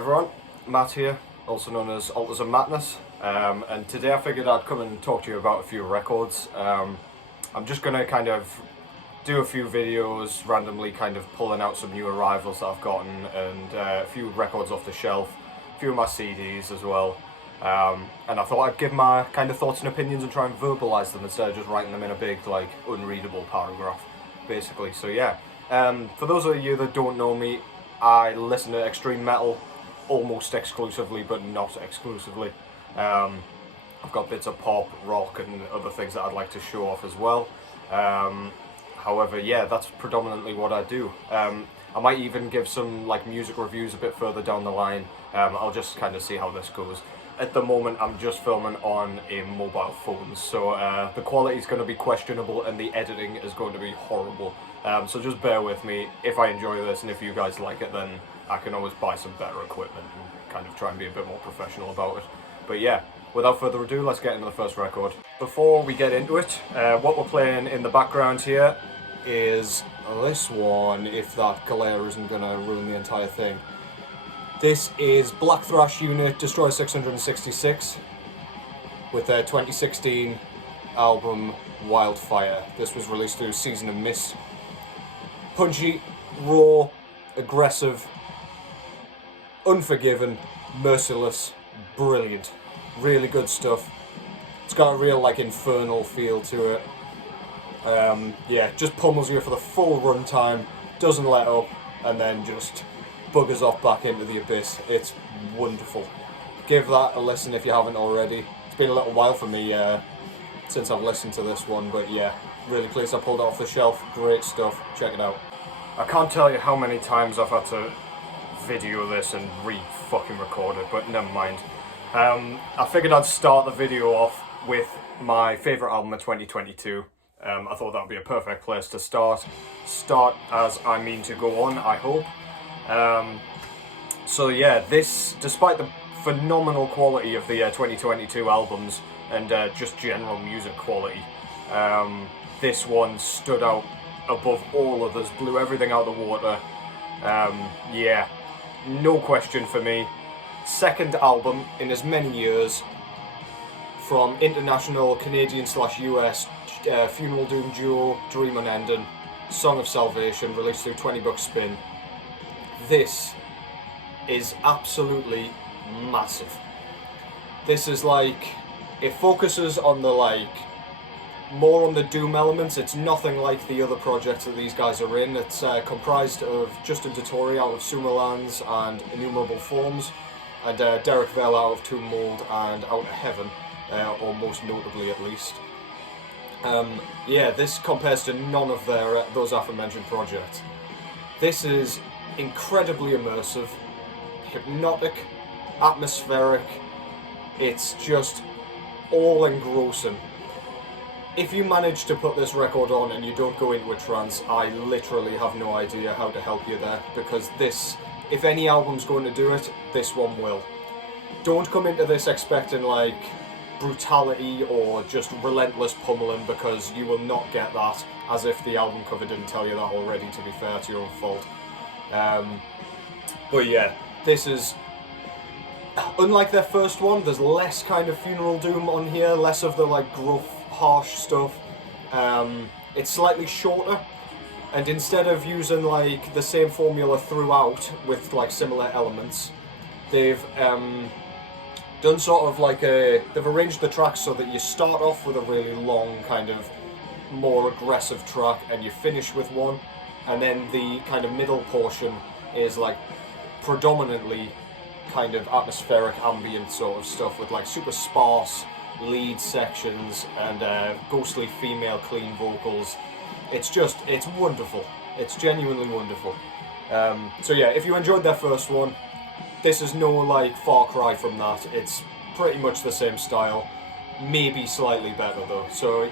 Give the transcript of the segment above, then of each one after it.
everyone, Matt here, also known as Alters and Madness, and today I figured I'd come and talk to you about a few records. I'm just going to kind of do a few videos, randomly kind of pulling out some new arrivals that I've gotten, and a few records off the shelf, a few of my CDs as well, and I thought I'd give my kind of thoughts and opinions and try and verbalise them instead of just writing them in a big, like, unreadable paragraph, basically. So yeah, for those of you that don't know me, I listen to extreme metal almost exclusively, but not exclusively. I've got bits of pop, rock, and other things that I'd like to show off as well. However, yeah, that's predominantly what I do. I might even give some like music reviews a bit further down the line. I'll just kind of see how this goes. At the moment, I'm just filming on a mobile phone, so the quality is going to be questionable and the editing is going to be horrible. So just bear with me. If I enjoy this and if you guys like it, then I can always buy some better equipment and kind of try and be a bit more professional about it. But yeah, without further ado, let's get into the first record. Before we get into it, what we're playing in the background here is this one, if that glare isn't going to ruin the entire thing. This is Black Thrash Unit Destroy 666 with their 2016 album Wildfire. This was released through Season of Mist. Punchy, raw, aggressive, unforgiving, merciless, brilliant. Really good stuff. It's got a real like infernal feel to it. Yeah, just pummels you for the full runtime, doesn't let up, and then just buggers off back into the abyss. It's wonderful. Give that a listen if you haven't already. It's been a little while for me since I've listened to this one, but yeah, really pleased I pulled it off the shelf. Great stuff. Check it out. I can't tell you how many times I've had to video this and fucking record it, but never mind. I figured I'd start the video off with my favourite album of 2022. I thought that would be a perfect place to start. Start as I mean to go on, I hope. So yeah, this, despite the phenomenal quality of the 2022 albums and just general music quality, this one stood out above all others, blew everything out of the water. Yeah, no question for me. Second album in as many years from international Canadian/US funeral doom duo Dream Unending, Song of Salvation, released through 20 Buck Spin. This is absolutely massive. This is like, it focuses on the like, more on the doom elements. It's nothing like the other projects that these guys are in. It's comprised of Justin Dottori out of Sumerlands and Innumerable Forms, and Derek Vale out of Tomb Mold and Out of Heaven, or most notably at least. Yeah, this compares to none of their those aforementioned projects. This is incredibly immersive, hypnotic, atmospheric. It's just all engrossing. If you manage to put this record on and you don't go into a trance, I literally have no idea how to help you there, because this, if any album's going to do it, this one will. Don't come into this expecting like brutality or just relentless pummeling, because you will not get that, as if the album cover didn't tell you that already, to be fair, to your own fault. But yeah, this is, unlike their first one, there's less kind of funeral doom on here, less of the like gruff, harsh stuff. It's slightly shorter, and instead of using like the same formula throughout with like similar elements, they've done sort of like they've arranged the tracks so that you start off with a really long kind of more aggressive track and you finish with one, and then the kind of middle portion is like predominantly kind of atmospheric ambient sort of stuff with like super sparse lead sections and ghostly female clean vocals. It's wonderful. It's genuinely wonderful. So yeah, if you enjoyed their first one, this is no like far cry from that. It's pretty much the same style, maybe slightly better though. So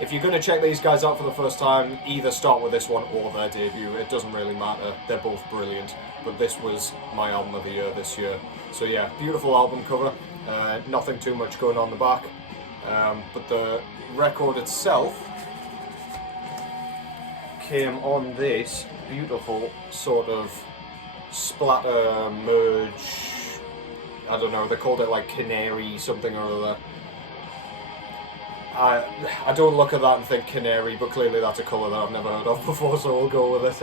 if you're going to check these guys out for the first time, either start with this one or their debut. It doesn't really matter. They're both brilliant. But this was my album of the year this year. So yeah, beautiful album cover. Nothing too much going on the back. But the record itself came on this beautiful sort of splatter merge I don't know, they called it like canary something or other. I don't look at that and think canary, but clearly that's a colour that I've never heard of before, so we'll go with it.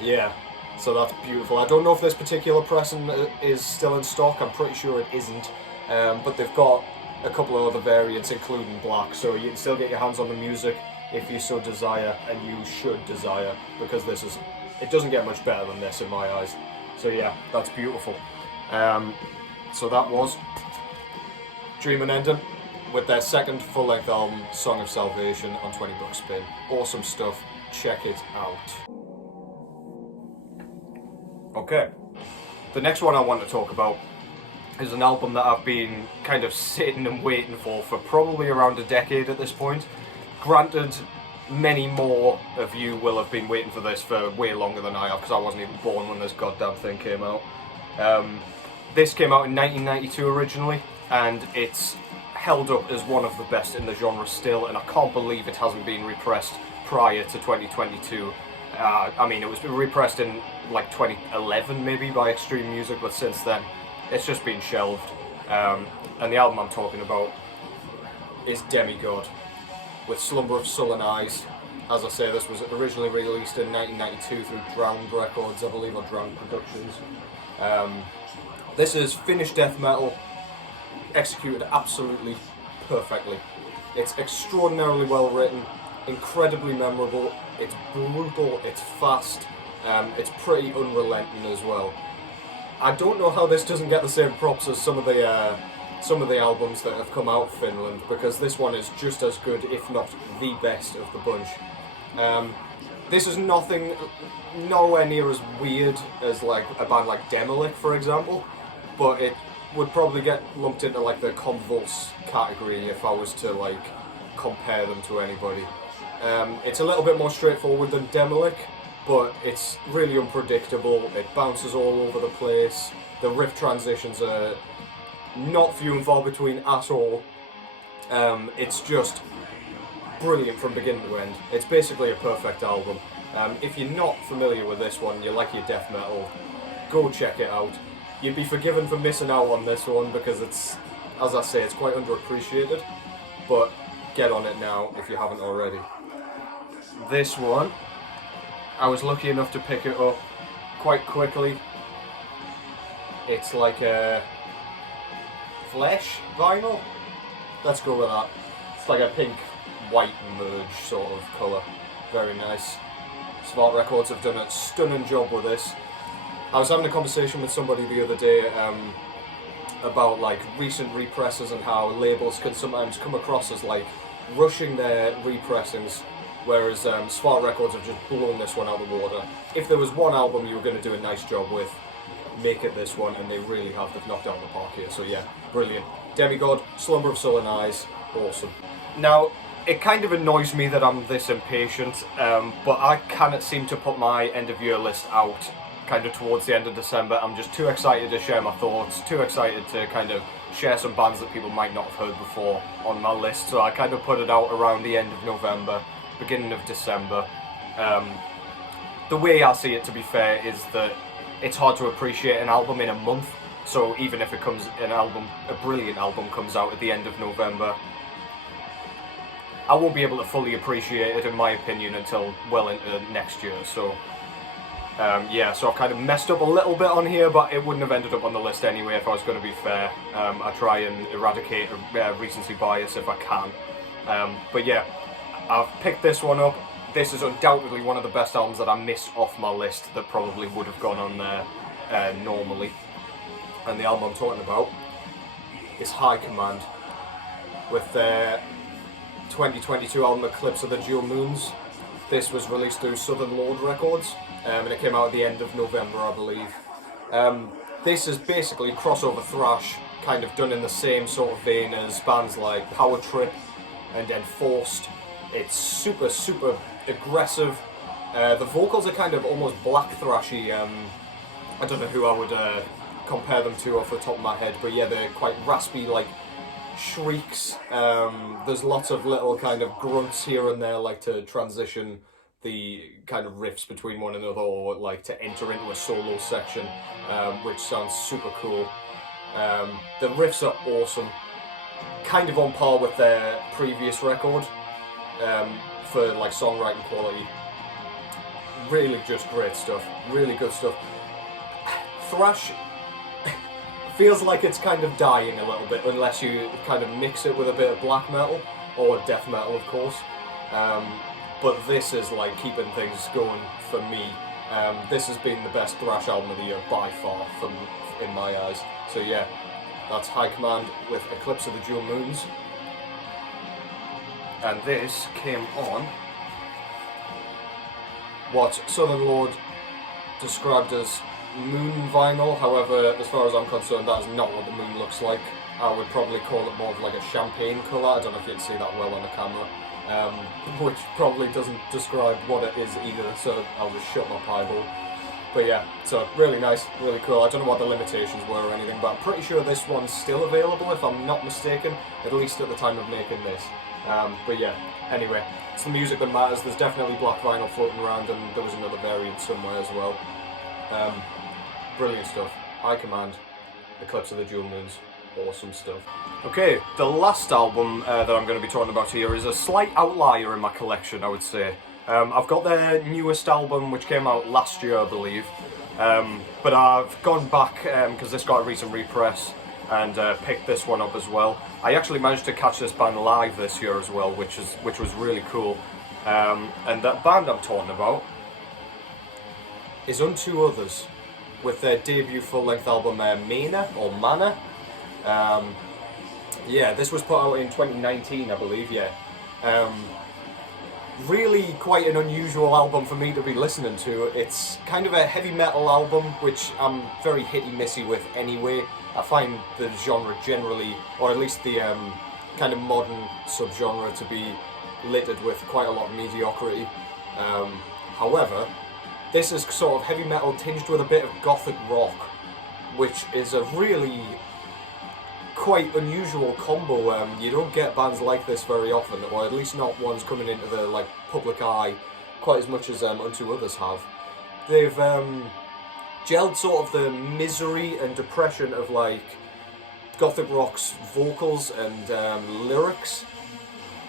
Yeah, so that's beautiful. I don't know if this particular pressing is still in stock, I'm pretty sure it isn't, but they've got a couple of other variants, including black, so you can still get your hands on the music if you so desire, and you should desire, because it doesn't get much better than this in my eyes. So yeah, that's beautiful. So that was Dream Unending with their second full-length album, Song of Salvation, on 20 bucks spin. Awesome stuff, check it out. Okay, the next one I want to talk about is an album that I've been kind of sitting and waiting for probably around a decade at this point. Granted, many more of you will have been waiting for this for way longer than I have, because I wasn't even born when this goddamn thing came out. This came out in 1992 originally, and it's held up as one of the best in the genre still, and I can't believe it hasn't been repressed prior to 2022. I mean, it was repressed in like 2011 maybe by Extreme Music, but since then it's just been shelved. And the album I'm talking about is Demigod, with Slumber of Sullen Eyes. As I say, this was originally released in 1992 through Drowned Records, I believe, or Drowned Productions. This is Finnish death metal, executed absolutely perfectly. It's extraordinarily well written, incredibly memorable, it's brutal, it's fast, it's pretty unrelenting as well. I don't know how this doesn't get the same props as some of the albums that have come out of Finland, because this one is just as good, if not the best of the bunch. This is nowhere near as weird as like a band like Demigod, for example, but it would probably get lumped into like the convulse category if I was to like compare them to anybody. It's a little bit more straightforward than Demigod, but it's really unpredictable, it bounces all over the place, the riff transitions are not few and far between at all. It's just brilliant from beginning to end. It's basically a perfect album. If you're not familiar with this one, you like your death metal, go check it out. You'd be forgiven for missing out on this one because it's, as I say, it's quite underappreciated, but get on it now if you haven't already. This one, I was lucky enough to pick it up quite quickly. It's like a flesh vinyl? Let's go with that. It's like a pink white merge sort of colour. Very nice. Smart Records have done a stunning job with this. I was having a conversation with somebody the other day about like recent represses and how labels can sometimes come across as like rushing their repressings, whereas Smart Records have just blown this one out of the water. If there was one album you were going to do a nice job with, make it this one, and they really have. They've knocked out the park here, so yeah, brilliant. Demigod, Slumber of Sullen Eyes, awesome. Now, it kind of annoys me that I'm this impatient, but I cannot seem to put my end of year list out kind of towards the end of December. I'm just too excited to share my thoughts, too excited to kind of share some bands that people might not have heard before on my list, so I kind of put it out around the end of November, beginning of December. The way I see it, to be fair, is that it's hard to appreciate an album in a month, so even if a brilliant album comes out at the end of November, I won't be able to fully appreciate it, in my opinion, until well into next year, so yeah, so I've kind of messed up a little bit on here, but it wouldn't have ended up on the list anyway if I was going to be fair. I try and eradicate recency bias if I can. But yeah, I've picked this one up. This is undoubtedly one of the best albums that I missed off my list that probably would have gone on there normally. And the album I'm talking about is High Command, with their 2022 album Eclipse of the Dual Moons. This was released through Southern Lord Records, and it came out at the end of November, I believe. This is basically crossover thrash, kind of done in the same sort of vein as bands like Power Trip and Enforced. It's super, super aggressive. The vocals are kind of almost black thrashy. I don't know who I would compare them to off the top of my head, but yeah, they're quite raspy, like shrieks. There's lots of little kind of grunts here and there, like to transition the kind of riffs between one another, or like to enter into a solo section, which sounds super cool. The riffs are awesome, kind of on par with their previous record for like songwriting quality. Really just great stuff, really good stuff. Thrash feels like it's kind of dying a little bit unless you kind of mix it with a bit of black metal, or death metal of course. But this is like keeping things going for me. This has been the best thrash album of the year by far, in my eyes. So yeah, that's High Command with Eclipse of the Jewel Moons. And this came on what Southern Lord described as moon vinyl. However, as far as I'm concerned, that is not what the moon looks like. I would probably call it more of like a champagne colour. I don't know if you can see that well on the camera. Which probably doesn't describe what it is either, so I'll just shut my pie hole. But yeah, so really nice, really cool. I don't know what the limitations were or anything, but I'm pretty sure this one's still available, if I'm not mistaken, at least at the time of making this. But yeah, anyway, it's the music that matters. There's definitely black vinyl floating around, and there was another variant somewhere as well. Brilliant stuff. High Command, Eclipse of the Jewel Moons. Awesome stuff. Okay, the last album that I'm going to be talking about here is a slight outlier in my collection, I would say. I've got their newest album, which came out last year, I believe. But I've gone back, because this got a recent repress, and picked this one up as well. I actually managed to catch this band live this year as well, which was really cool. And that band I'm talking about is Unto Others, with their debut full-length album, Mana. Yeah, this was put out in 2019, I believe, yeah. Really quite an unusual album for me to be listening to. It's kind of a heavy metal album, which I'm very hit-y-missy with anyway. I find the genre generally, or at least the kind of modern subgenre, to be littered with quite a lot of mediocrity. However, this is sort of heavy metal tinged with a bit of gothic rock, which is a really quite unusual combo. You don't get bands like this very often, or at least not ones coming into the like public eye quite as much as Unto Others have. They've gelled sort of the misery and depression of like gothic rock's vocals and lyrics,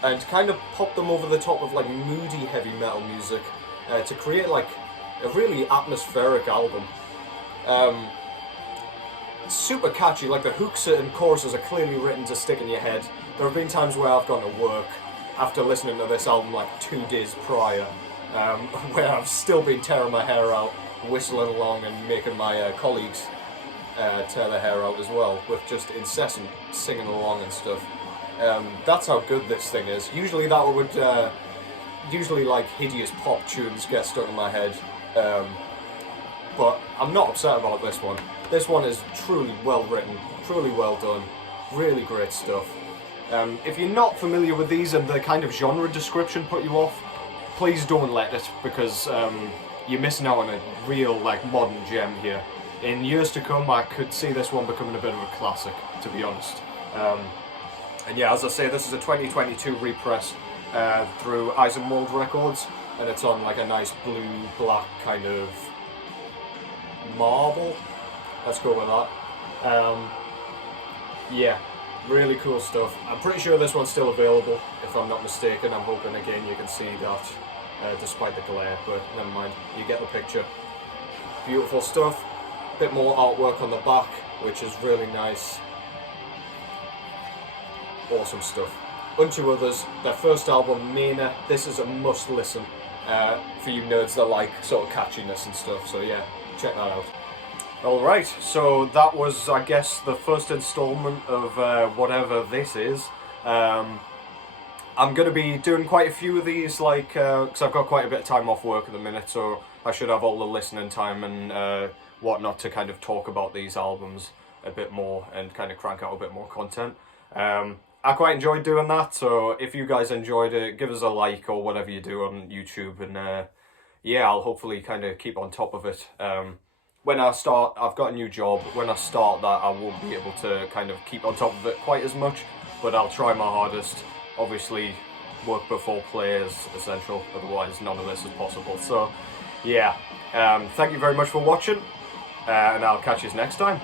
and kind of popped them over the top of like moody heavy metal music to create like a really atmospheric album. Super catchy, like the hooks and choruses are clearly written to stick in your head. There have been times where I've gone to work after listening to this album like 2 days prior, where I've still been tearing my hair out, whistling along and making my colleagues tear their hair out as well, with just incessant singing along and stuff. That's how good this thing is. Usually that would, usually like hideous pop tunes get stuck in my head, but I'm not upset about this one. This one is truly well written, truly well done, really great stuff. If you're not familiar with these and the kind of genre description put you off, please don't let it, because you're missing out on a real like modern gem here. In years to come, I could see this one becoming a bit of a classic, to be honest. And yeah, as I say, this is a 2022 repress through Eisenwald Records, and it's on like a nice blue-black kind of marble. Let's go with that. Yeah, really cool stuff. I'm pretty sure this one's still available, if I'm not mistaken. I'm hoping again you can see that despite the glare, but never mind, you get the picture. Beautiful stuff. Bit more artwork on the back, which is really nice. Awesome stuff. Unto Others, their first album, Mana. This is a must listen for you nerds that like sort of catchiness and stuff, so yeah, check that out. Alright, so that was, I guess, the first installment of whatever this is. I'm going to be doing quite a few of these, like, because I've got quite a bit of time off work at the minute, so I should have all the listening time and whatnot to kind of talk about these albums a bit more and kind of crank out a bit more content. I quite enjoyed doing that, so if you guys enjoyed it, give us a like or whatever you do on YouTube, and yeah, I'll hopefully kind of keep on top of it. When I start, I've got a new job. When I start that, I won't be able to kind of keep on top of it quite as much, but I'll try my hardest. Obviously, work before play is essential, otherwise none of this is possible. So yeah, thank you very much for watching, and I'll catch you next time.